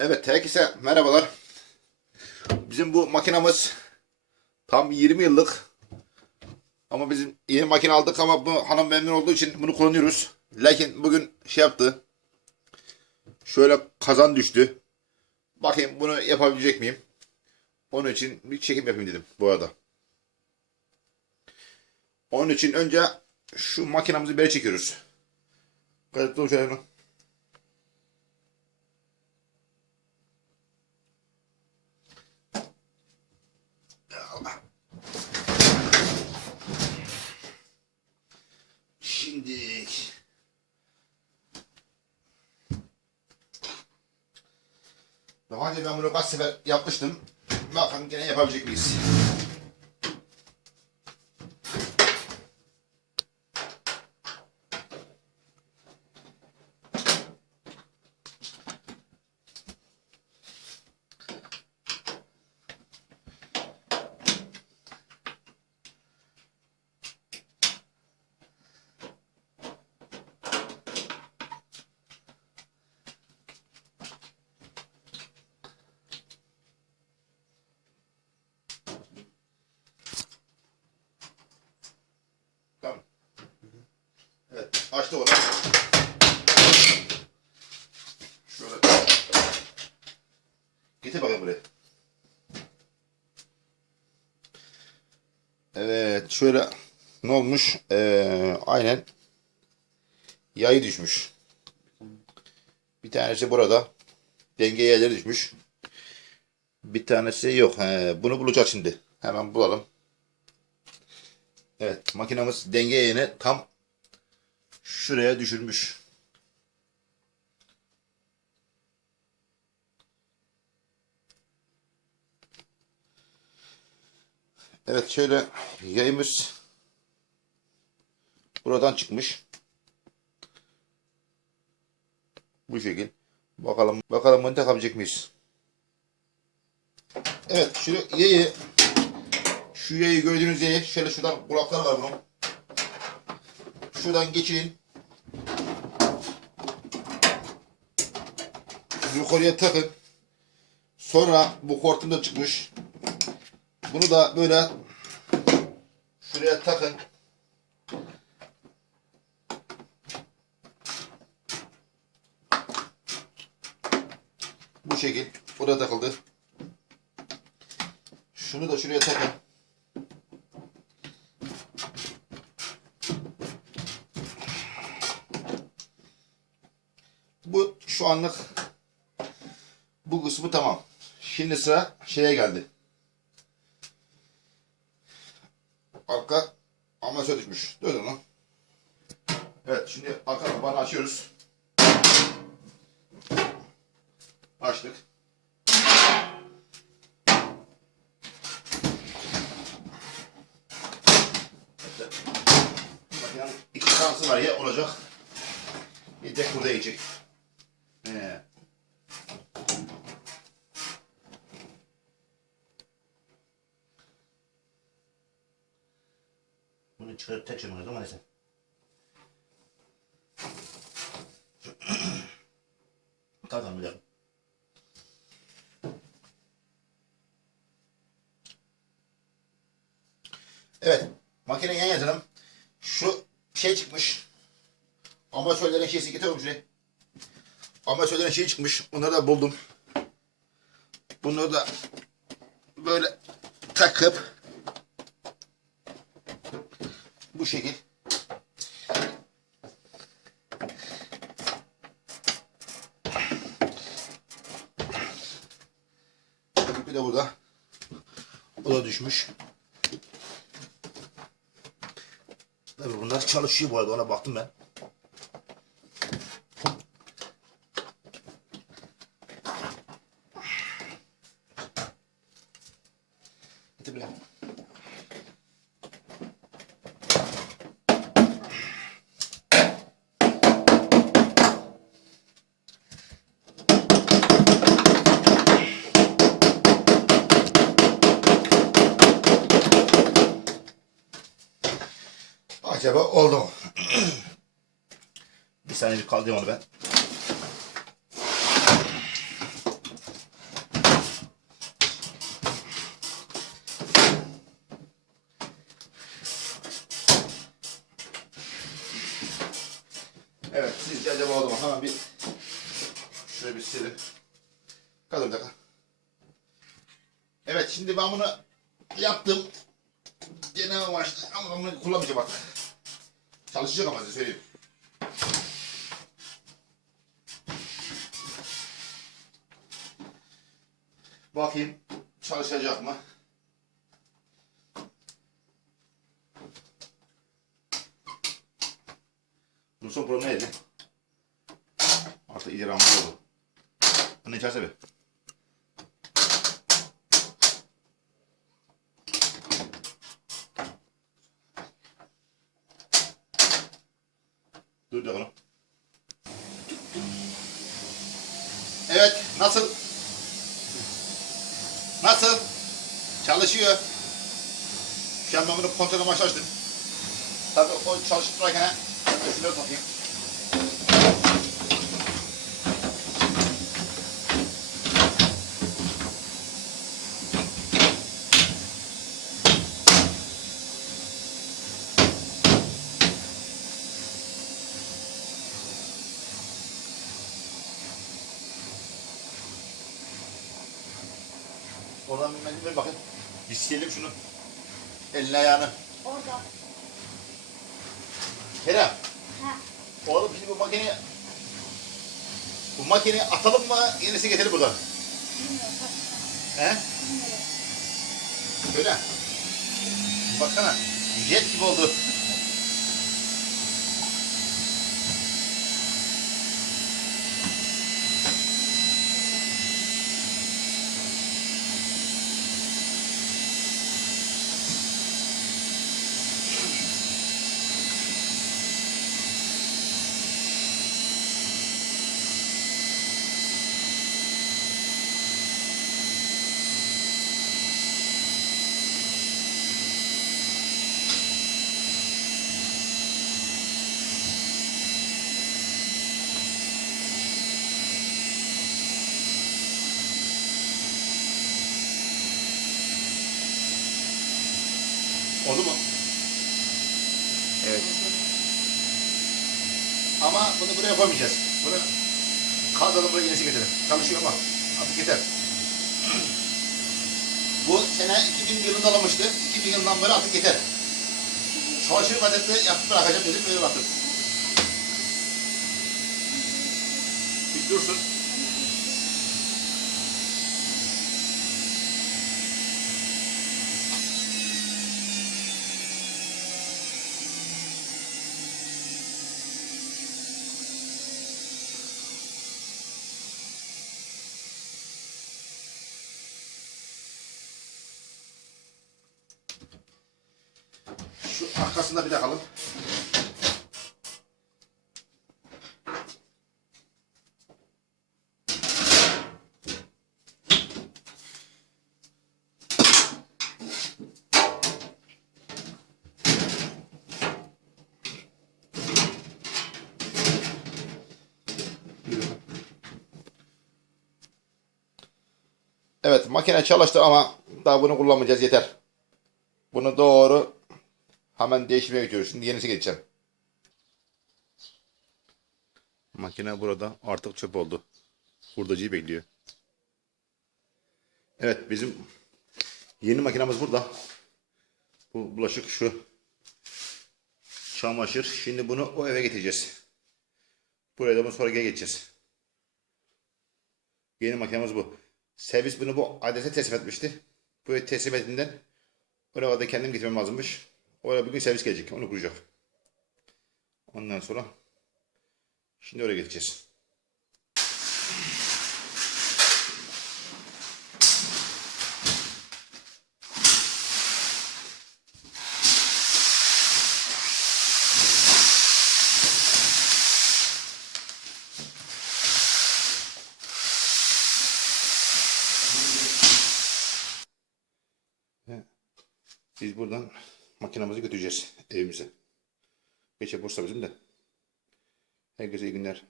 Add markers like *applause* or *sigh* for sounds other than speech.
Evet herkese merhabalar. Bizim bu makinamız tam 20 yıllık. Ama bizim yeni makine aldık ama bu hanım memnun olduğu için bunu kullanıyoruz. Lakin bugün şey yaptı. Şöyle kazan düştü. Bakayım bunu yapabilecek miyim? Onun için bir çekim yapayım dedim bu arada. Onun için önce şu makinamızı beri çekiyoruz. Dur şöyle. Şimdi daha önce ben bunu kaç sefer yapmıştım. Bakalım gene yapabilecek miyiz? Tamam. Evet, açtı onu. Şöyle. Getir bakayım buraya. Evet, şöyle ne olmuş? Ee, aynen yayı düşmüş. Bir tanesi burada. Denge yerleri düşmüş. Bir tanesi yok. He, bunu bulacağız şimdi. Hemen bulalım. Evet makinamız denge yayını tam şuraya düşürmüş. Evet şöyle yayımız buradan çıkmış. Bu şekil. Bakalım bakalım bunu takabilecek miyiz? Evet şu yayı şu yayı gördüğünüz yayı şöyle şuradan kulakları var bunun. Şuradan geçirin. Yukarıya takın. Sonra bu hortum da çıkmış. Bunu da böyle şuraya takın. Bu şekil. Bu da takıldı. Şunu da şuraya takın. Bu şu anlık bu kısmı tamam. Şimdi sıra şeye geldi. Arka amasör düşmüş. Dur onu. Evet şimdi arka kapağını açıyoruz. Açtık. Evet. Makinenin iki şansı var ya olacak. Bir tek burada yiyecek. He. Bunu çıkarıp tek çırpıyoruz ama neyse. *clears throat* Tamam bir dakika. Evet. Makine yan yatırım. Şu şey çıkmış. Amatörlerin şeysi getiriyorum şuraya. Amatörlerin şeyi çıkmış. Onları da buldum. Bunları da böyle takıp bu şekil bir de burada o da düşmüş. Tabii bunlar çalışıyor bu arada ona baktım ben. acaba oldu mu? bir saniye bir kaldırayım onu ben. Evet sizce acaba oldu mu? Hemen bir şöyle bir silelim. Kalır dakika. Evet şimdi ben bunu yaptım. Genel amaçlı ama bunu kullanmayacağım artık. Çalışacak ama size söyleyeyim. Bakayım çalışacak mı? Bu son problem neydi? Artık iyice rahmetli oldu. Bunu içerse bir. Dur dakika. Evet, nasıl? Nasıl? Çalışıyor. Şu an ben bunu kontrol amaçlı açtım. Tabii o çalıştırırken şunları takayım. Oradan bir mendil ver. Bir silelim şunu. Elini ayağını. Orada. Kerem. Ha. Oğlum şimdi bu makineyi bu makineyi atalım mı yenisi getirelim buradan? Bilmiyorum. He? bilmiyorum. Öyle. Baksana. Jet gibi oldu. Oldu mu? Evet. Ama bunu buraya koymayacağız. Bunu kaldıralım buraya yenisi getirelim. Çalışıyor ama artık yeter. Bu sene 2000 yılında alınmıştı. 2000 yılından beri artık yeter. Çalışır vaziyette yapıp bırakacağım dedim böyle bıraktım. Bir dursun. Şu arkasında bir takalım. Evet makine çalıştı ama daha bunu kullanmayacağız yeter. Bunu doğru Hemen değişmeye gidiyoruz. Şimdi yenisi geçeceğim. Makine burada artık çöp oldu. Hurdacıyı bekliyor. Evet bizim yeni makinamız burada. Bu bulaşık şu. Çamaşır. Şimdi bunu o eve getireceğiz. Buraya da bunu sonra geçeceğiz. Yeni makinamız bu. Servis bunu bu adrese teslim etmişti. Buraya teslim ettiğinden oraya da kendim getirmem lazımmış. Oraya bugün servis gelecek. Onu kuracak. Ondan sonra şimdi oraya geçeceğiz. Biz buradan makinamızı götüreceğiz evimize. Geçe Bursa bizim de. Herkese iyi günler.